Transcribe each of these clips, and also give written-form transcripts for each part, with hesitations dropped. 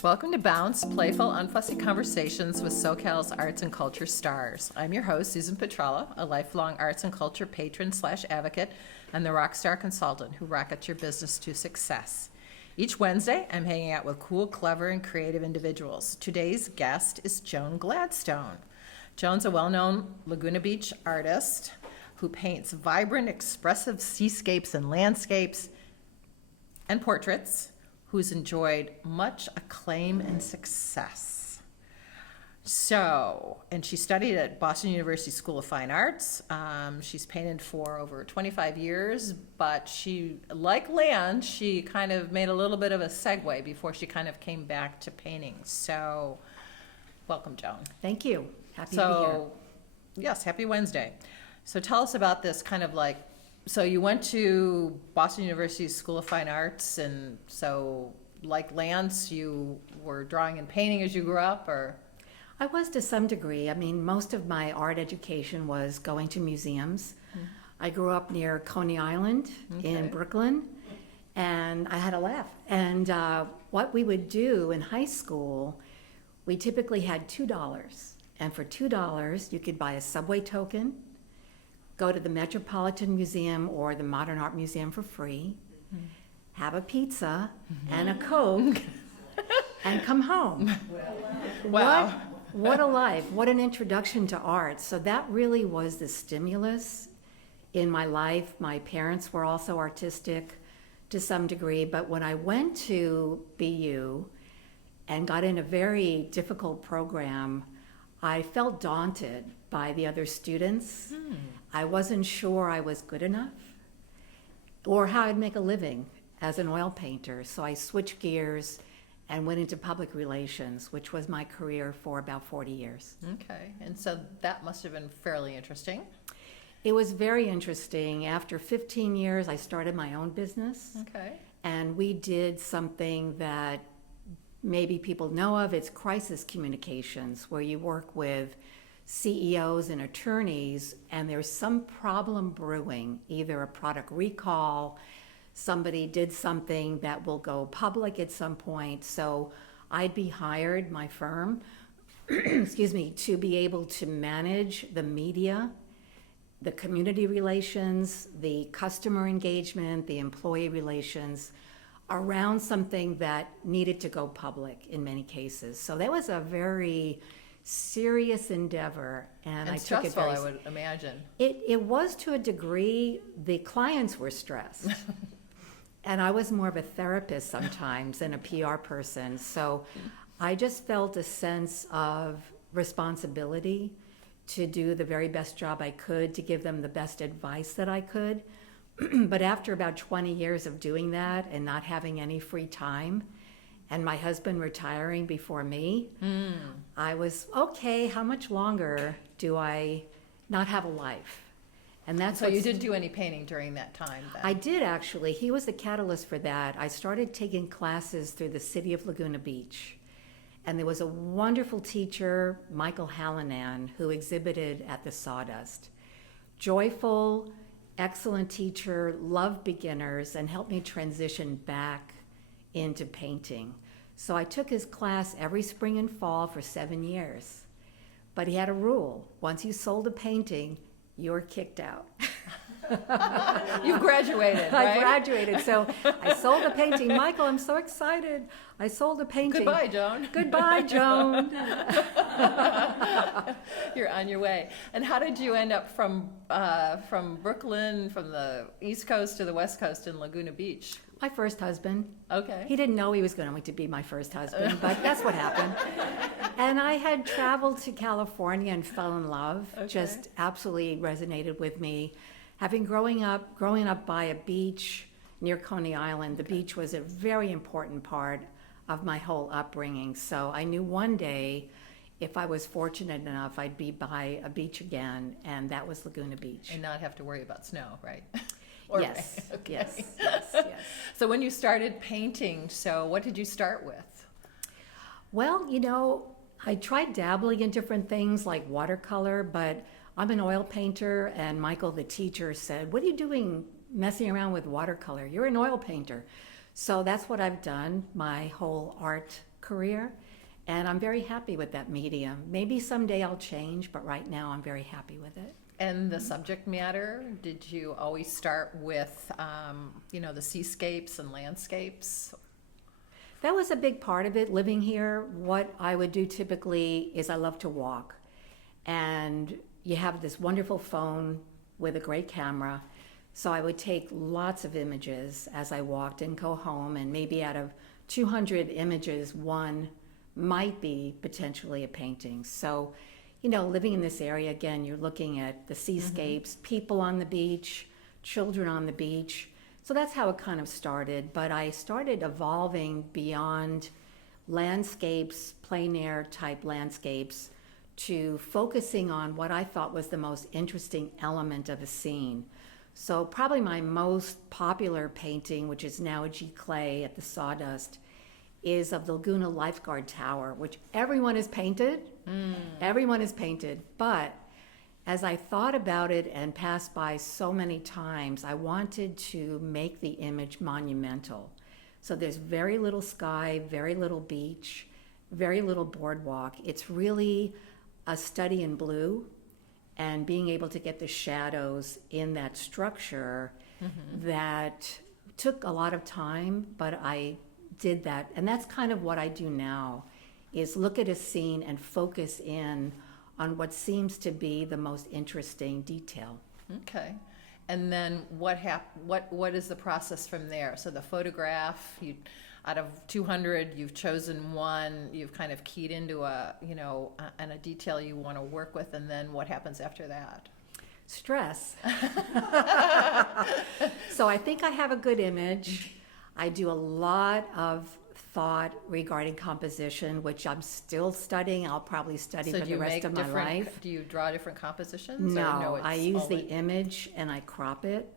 Welcome to Bounce, playful, unfussy conversations with SoCal's arts and culture stars. I'm your host, Susan Petrella, a lifelong arts and culture patron slash advocate and the rock star consultant who rockets your business to success. Each Wednesday, I'm hanging out with cool, clever, and creative individuals. Today's guest is Joan Gladstone. Joan's a well-known Laguna Beach artist who paints vibrant, expressive seascapes and landscapes and portraits, who's enjoyed much acclaim and success. And she studied at Boston University School of Fine Arts. She's painted for over 25 years, but she, like land, she kind of made a little bit of a segue before she kind of came back to painting. So, welcome, Joan. Thank you. Happy to be here. Yes, happy Wednesday. So tell us about this kind of like, so you went to Boston University School of Fine Arts, and so like Lance, you were drawing and painting as you grew up, or? I was to some degree. I mean, most of my art education was going to museums. I grew up near Coney Island in Brooklyn, and I had a laugh. And what we would do in high school, we typically had $2. And for $2, you could buy a subway token, go to the Metropolitan Museum or the Modern Art Museum for free, have a pizza and a Coke, and come home. Wow. What a life. What an introduction to art. So that really was the stimulus in my life. My parents were also artistic to some degree, but when I went to BU and got in a very difficult program, I felt daunted by the other students. I wasn't sure I was good enough or how I'd make a living as an oil painter. So I switched gears and went into public relations, which was my career for about 40 years. Okay, and so that must have been fairly interesting. It was very interesting. After 15 years, I started my own business. Okay. And we did something that maybe people know of. It's crisis communications, where you work with CEOs and attorneys, and there's some problem brewing, either a product recall, somebody did something that will go public at some point. So I'd be hired, my firm, excuse me, to be able to manage the media, the community relations, the customer engagement, the employee relations around something that needed to go public in many cases. So that was a very serious endeavor, and I took it stressful, very. I would imagine. It was to a degree. The clients were stressed, and I was more of a therapist sometimes than a PR person. So I just felt a sense of responsibility to do the very best job I could, to give them the best advice that I could. But after about 20 years of doing that and not having any free time, and my husband retiring before me, I was, okay, how much longer do I not have a life? And that's So you didn't do any painting during that time then? I did, actually. He was the catalyst for that. I started taking classes through the city of Laguna Beach. And there was a wonderful teacher, Michael Hallinan, who exhibited at the Sawdust. Joyful, excellent teacher, loved beginners, and helped me transition back into painting. So I took his class every spring and fall for 7 years. But he had a rule. Once you sold a painting, you're kicked out. You graduated, right? I graduated, so I sold a painting. Michael, I'm so excited. I sold a painting. Goodbye, Joan. Goodbye, Joan. You're on your way. And how did you end up from Brooklyn, from the East Coast to the West Coast in Laguna Beach? My first husband. Okay. He didn't know he was going to be my first husband, but that's what happened. And I had traveled to California and fell in love. Okay. Just absolutely resonated with me. Having growing up by a beach near Coney Island, the beach was a very important part of my whole upbringing. So I knew one day, if I was fortunate enough, I'd be by a beach again, and that was Laguna Beach. And not have to worry about snow, right? Yes, Okay. yes. So when you started painting, so what did you start with? Well, I tried dabbling in different things like watercolor, but I'm an oil painter, and Michael, the teacher, said, "What are you doing messing around with watercolor? You're an oil painter." So that's what I've done my whole art career. And I'm very happy with that medium. Maybe someday I'll change, but right now I'm very happy with it. And the subject matter, did you always start with, the seascapes and landscapes? That was a big part of it, living here. What I would do typically is I love to walk. And you have this wonderful phone with a great camera. So I would take lots of images as I walked and go home, and maybe out of 200 images, one might be potentially a painting. So, living in this area, again, you're looking at the seascapes, people on the beach, children on the beach. So that's how it kind of started. But I started evolving beyond landscapes, plein air type landscapes, to focusing on what I thought was the most interesting element of a scene. So probably my most popular painting, which is now a G clay at the Sawdust, is of the Laguna Lifeguard Tower, which everyone has painted. Everyone has painted. But as I thought about it and passed by so many times, I wanted to make the image monumental. So there's very little sky, very little beach, very little boardwalk. It's really a study in blue and being able to get the shadows in that structure that took a lot of time, but I did that. And that's kind of what I do now, is look at a scene and focus in on what seems to be the most interesting detail. Okay. And then what is the process from there? So the photograph, out of 200, you've chosen one, you've kind of keyed into a detail you want to work with, and then what happens after that? Stress. So I think I have a good image. I do a lot of thought regarding composition, which I'm still studying. I'll probably study for the rest of my life. Do you draw different compositions? No, I use the image and I crop it.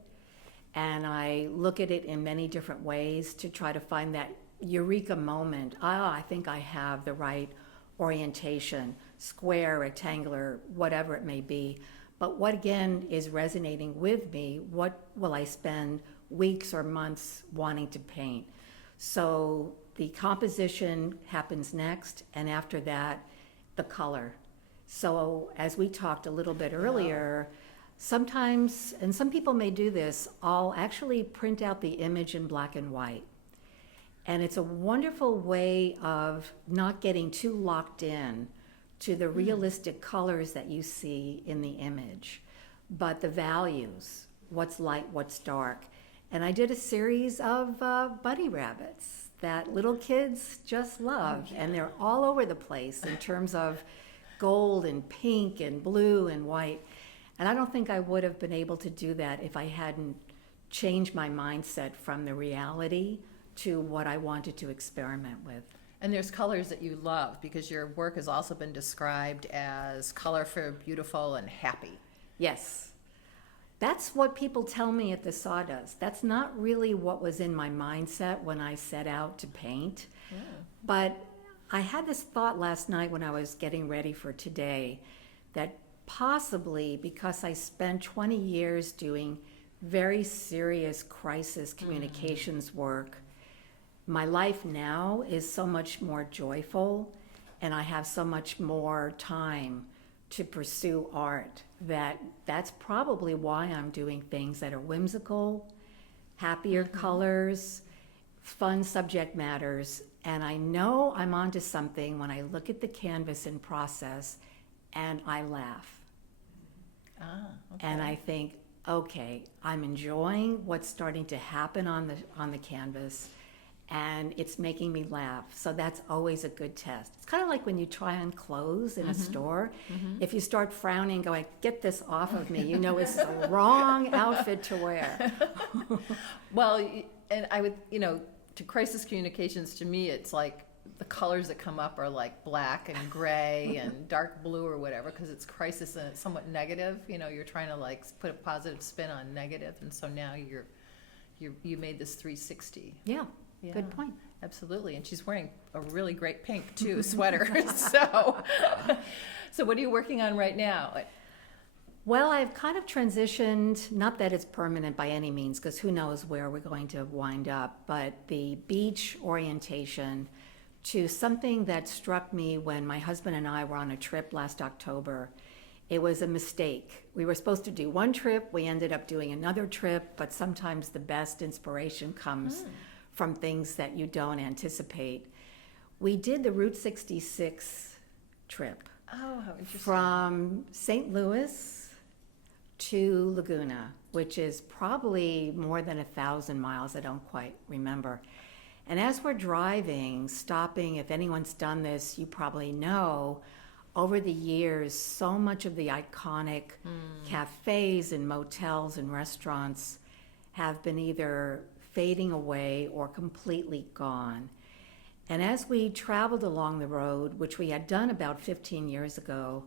And I look at it in many different ways to try to find that eureka moment. I think I have the right orientation, square, rectangular, whatever it may be. But what again is resonating with me, what will I spend weeks or months wanting to paint? So the composition happens next, and after that, the color. So as we talked a little bit earlier, sometimes, and some people may do this, I'll actually print out the image in black and white. And it's a wonderful way of not getting too locked in to the realistic colors that you see in the image, but the values, what's light, what's dark. And I did a series of bunny rabbits that little kids just love, and they're all over the place in terms of gold and pink and blue and white. And I don't think I would have been able to do that if I hadn't changed my mindset from the reality to what I wanted to experiment with. And there's colors that you love, because your work has also been described as colorful, beautiful, and happy. Yes. That's what people tell me at the Sawdust. That's not really what was in my mindset when I set out to paint. Yeah. But I had this thought last night when I was getting ready for today, that possibly because I spent 20 years doing very serious crisis communications work, my life now is so much more joyful, and I have so much more time to pursue art, that's probably why I'm doing things that are whimsical, happier colors, fun subject matters. And I know I'm onto something when I look at the canvas in process and I laugh. Okay. And I think, okay, I'm enjoying what's starting to happen on the canvas, and it's making me laugh. So that's always a good test. It's kind of like when you try on clothes in a store. If you start frowning, going, get this off of me, you know it's the wrong outfit to wear. Well, and I would, to crisis communications, to me, it's like the colors that come up are like black and gray and dark blue or whatever, because it's crisis and it's somewhat negative. You're trying to like put a positive spin on negative, and so now you made this 360. Yeah. Good point. Absolutely. And she's wearing a really great pink, too, sweater. So what are you working on right now? Well, I've kind of transitioned, not that it's permanent by any means, because who knows where we're going to wind up, but the beach orientation to something that struck me when my husband and I were on a trip last October. It was a mistake. We were supposed to do one trip, we ended up doing another trip, but sometimes the best inspiration comes from things that you don't anticipate. We did the Route 66 trip Oh, how interesting. from St. Louis to Laguna, which is probably more than 1,000 miles, I don't quite remember. And as we're driving, stopping, if anyone's done this, you probably know, over the years, so much of the iconic cafes and motels and restaurants have been either fading away or completely gone. And as we traveled along the road, which we had done about 15 years ago,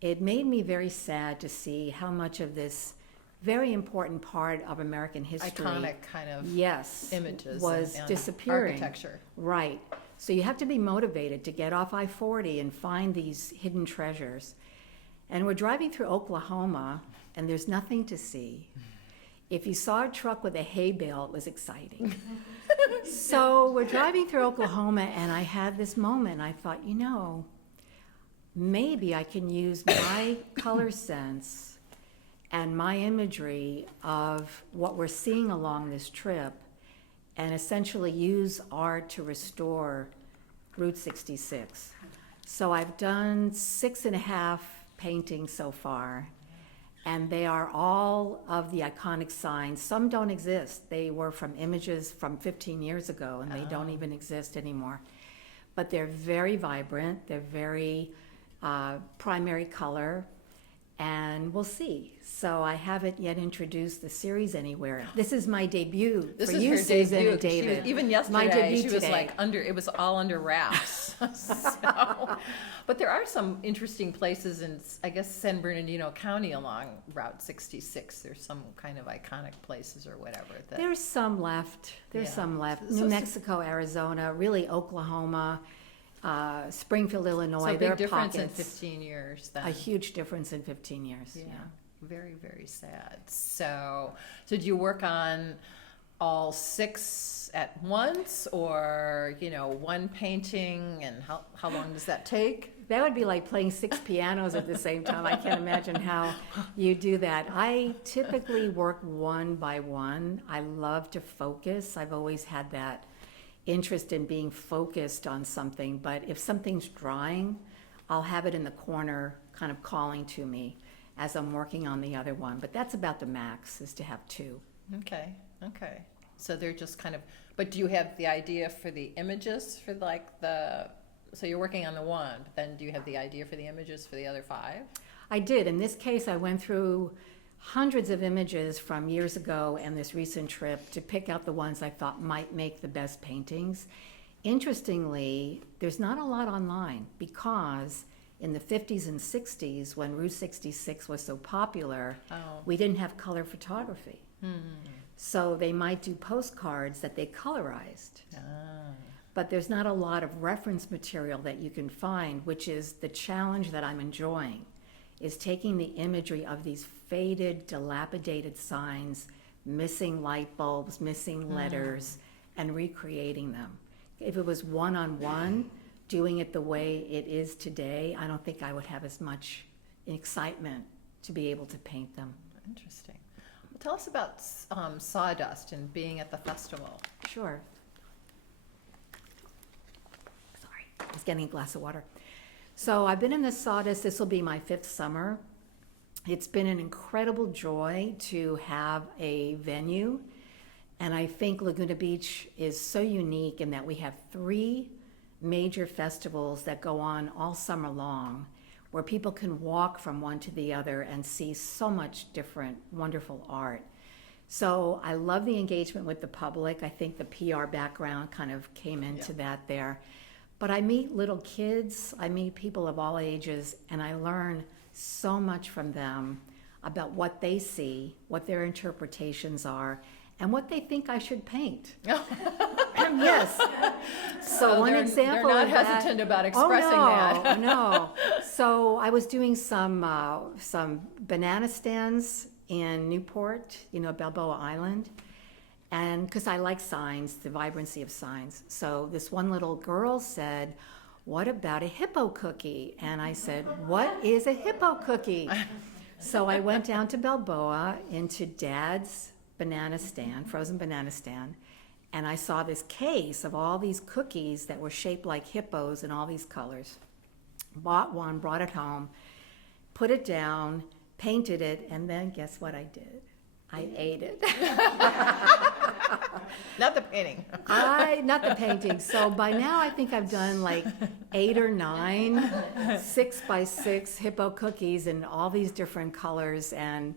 it made me very sad to see how much of this very important part of American history, Iconic kind of yes, images was and disappearing. architecture. Right. So you have to be motivated to get off I-40 and find these hidden treasures. And we're driving through Oklahoma, and there's nothing to see. If you saw a truck with a hay bale, it was exciting. So we're driving through Oklahoma, and I had this moment. I thought, maybe I can use my color sense and my imagery of what we're seeing along this trip and essentially use art to restore Route 66. So I've done 6.5 paintings so far, and they are all of the iconic signs. Some don't exist. They were from images from 15 years ago, and they don't even exist anymore. But they're very vibrant. They're very primary color, and we'll see. So I haven't yet introduced the series anywhere. This is my debut This for is you, her Susan debut. and David. Even My yesterday, debut she was today. like it was all under wraps. But there are some interesting places in, I guess, San Bernardino County along Route 66. There's some kind of iconic places or whatever. There's some left. There's Yeah. some left. So- New Mexico, Arizona, really Oklahoma, Springfield, Illinois. So a there big are difference in pockets. 15 years then. A huge difference in 15 years. Yeah, very, very sad. So did you work on all 6 at once, or one painting, and how long does that take? That would be like playing 6 pianos at the same time. I can't imagine how you do that. I typically work one by one. I love to focus. I've always had that interest in being focused on something, but if something's drying, I'll have it in the corner kind of calling to me as I'm working on the other one. But that's about the max, is to have 2. Okay. So they're just kind of, but do you have the idea for the images for so you're working on the one, but then do you have the idea for the images for the other 5? I did. In this case, I went through hundreds of images from years ago and this recent trip to pick out the ones I thought might make the best paintings. Interestingly, there's not a lot online, because in the 50s and 60s, when Route 66 was so popular, we didn't have color photography. So they might do postcards that they colorized. But there's not a lot of reference material that you can find, which is the challenge that I'm enjoying, is taking the imagery of these faded, dilapidated signs, missing light bulbs, missing letters, and recreating them. If it was one-on-one, doing it the way it is today, I don't think I would have as much excitement to be able to paint them. Interesting. Well, tell us about Sawdust and being at the festival. Sure. Sorry, I was getting a glass of water. So I've been in the Sawdust. This will be my 5th summer. It's been an incredible joy to have a venue. And I think Laguna Beach is so unique in that we have 3 major festivals that go on all summer long, where people can walk from one to the other and see so much different, wonderful art. So I love the engagement with the public. I think the PR background kind of came into that there. But I meet little kids, I meet people of all ages, and I learn so much from them about what they see, what their interpretations are, and what they think I should paint. Yes. So one example they're of not that- hesitant about expressing oh, no, that. no. So I was doing some banana stands in Newport, Balboa Island, And because I like signs, the vibrancy of signs. So this one little girl said, "What about a hippo cookie?" And I said, "What is a hippo cookie?" So I went down to Balboa into Dad's banana stand, frozen banana stand, and I saw this case of all these cookies that were shaped like hippos in all these colors. Bought one, brought it home, put it down, painted it, and then guess what I did? I ate it. Not the painting. Not the painting. So by now I think I've done like 8 or 9 6x6 hippo cookies in all these different colors, and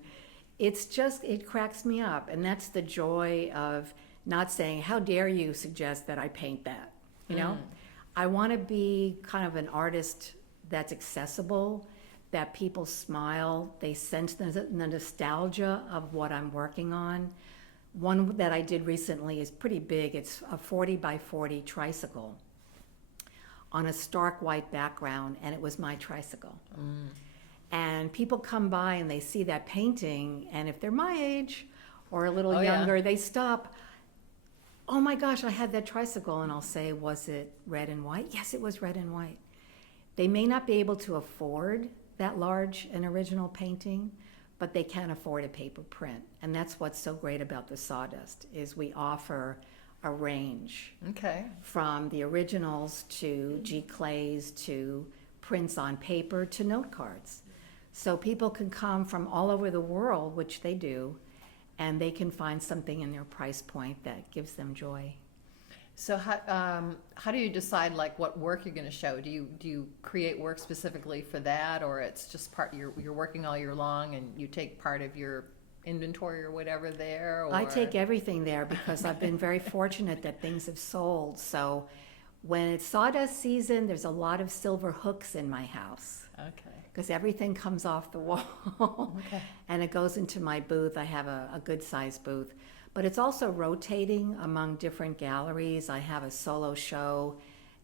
it cracks me up. And that's the joy of not saying, "How dare you suggest that I paint that?" You know, I want to be kind of an artist that's accessible, that people smile, they sense the nostalgia of what I'm working on. One that I did recently is pretty big. It's a 40 by 40 tricycle on a stark white background, and it was my tricycle. And people come by and they see that painting, and if they're my age or a little younger, they stop. "Oh my gosh, I had that tricycle." And I'll say, "Was it red and white?" "Yes, it was red and white." They may not be able to afford that large an original painting, but they can afford a paper print. And that's what's so great about the Sawdust, is we offer a range. Okay. From the originals to G clays to prints on paper to note cards. So people can come from all over the world, which they do, and they can find something in their price point that gives them joy. So how do you decide like what work you're going to show? Do you create work specifically for that, or it's just part you're working all year long and you take part of your inventory or whatever there? Or? I take everything there because I've been very fortunate that things have sold. So when it's Sawdust season, there's a lot of silver hooks in my house. Okay. Because everything comes off the wall. Okay. And it goes into my booth. I have a good sized booth. But it's also rotating among different galleries. I have a solo show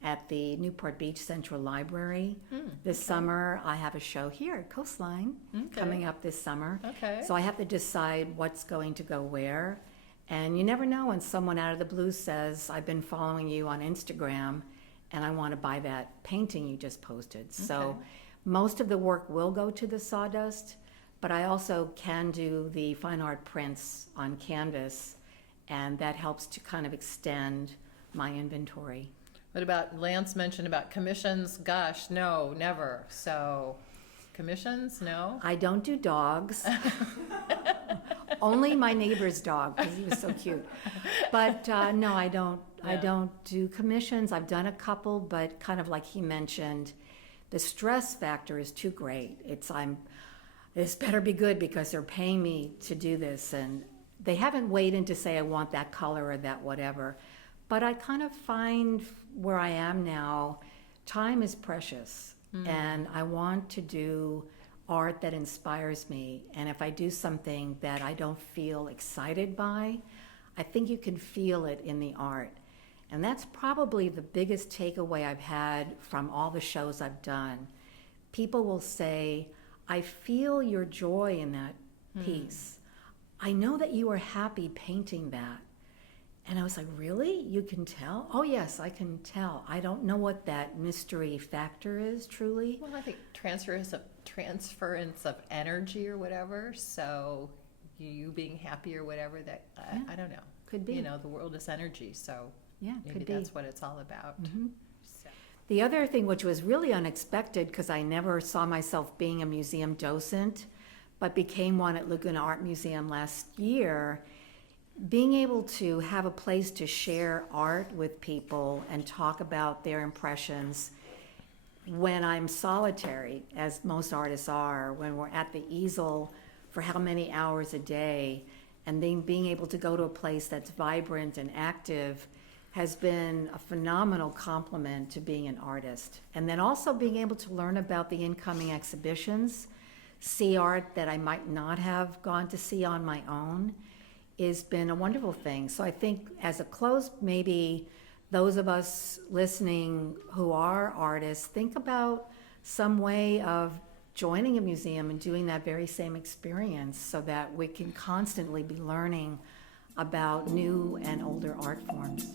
at the Newport Beach Central Library this summer. I have a show here at Coastline coming up this summer. Okay. So I have to decide what's going to go where. And you never know when someone out of the blue says, "I've been following you on Instagram and I want to buy that painting you just posted." So most of the work will go to the Sawdust. But I also can do the fine art prints on canvas, and that helps to kind of extend my inventory. What about, Lance mentioned about commissions? Gosh, no, never. So commissions, no? I don't do dogs. Only my neighbor's dog, because he was so cute. But no, I don't. I don't do commissions. I've done a couple, but kind of like he mentioned, the stress factor is too great. This better be good because they're paying me to do this, and they haven't weighed in to say I want that color or that whatever. But I kind of find where I am now, time is precious, and I want to do art that inspires me. And if I do something that I don't feel excited by, I think you can feel it in the art. And that's probably the biggest takeaway I've had from all the shows I've done. People will say, "I feel your joy in that piece. I know that you are happy painting that." And I was like, "Really? You can tell?" "Oh yes, I can tell. I don't know what that mystery factor is truly." Well, I think transference of energy or whatever. So you being happy or whatever, that I don't know. Could be. You know, the world is energy, so Yeah, maybe could be. that's what it's all about. So. The other thing, which was really unexpected because I never saw myself being a museum docent, but became one at Laguna Art Museum last year, being able to have a place to share art with people and talk about their impressions when I'm solitary, as most artists are, when we're at the easel for how many hours a day, and then being able to go to a place that's vibrant and active has been a phenomenal compliment to being an artist. And then also being able to learn about the incoming exhibitions, see art that I might not have gone to see on my own, has been a wonderful thing. So I think as a close, maybe those of us listening who are artists, think about some way of joining a museum and doing that very same experience so that we can constantly be learning about new and older art forms.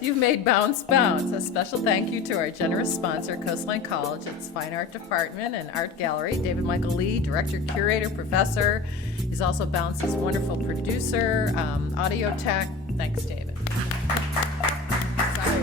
You've made Bounce Bounce. A special thank you to our generous sponsor, Coastline College, its Fine Art Department and Art Gallery. David Michael Lee, director, curator, professor. He's also Bounce's wonderful producer, audio tech. Thanks, David. Sorry.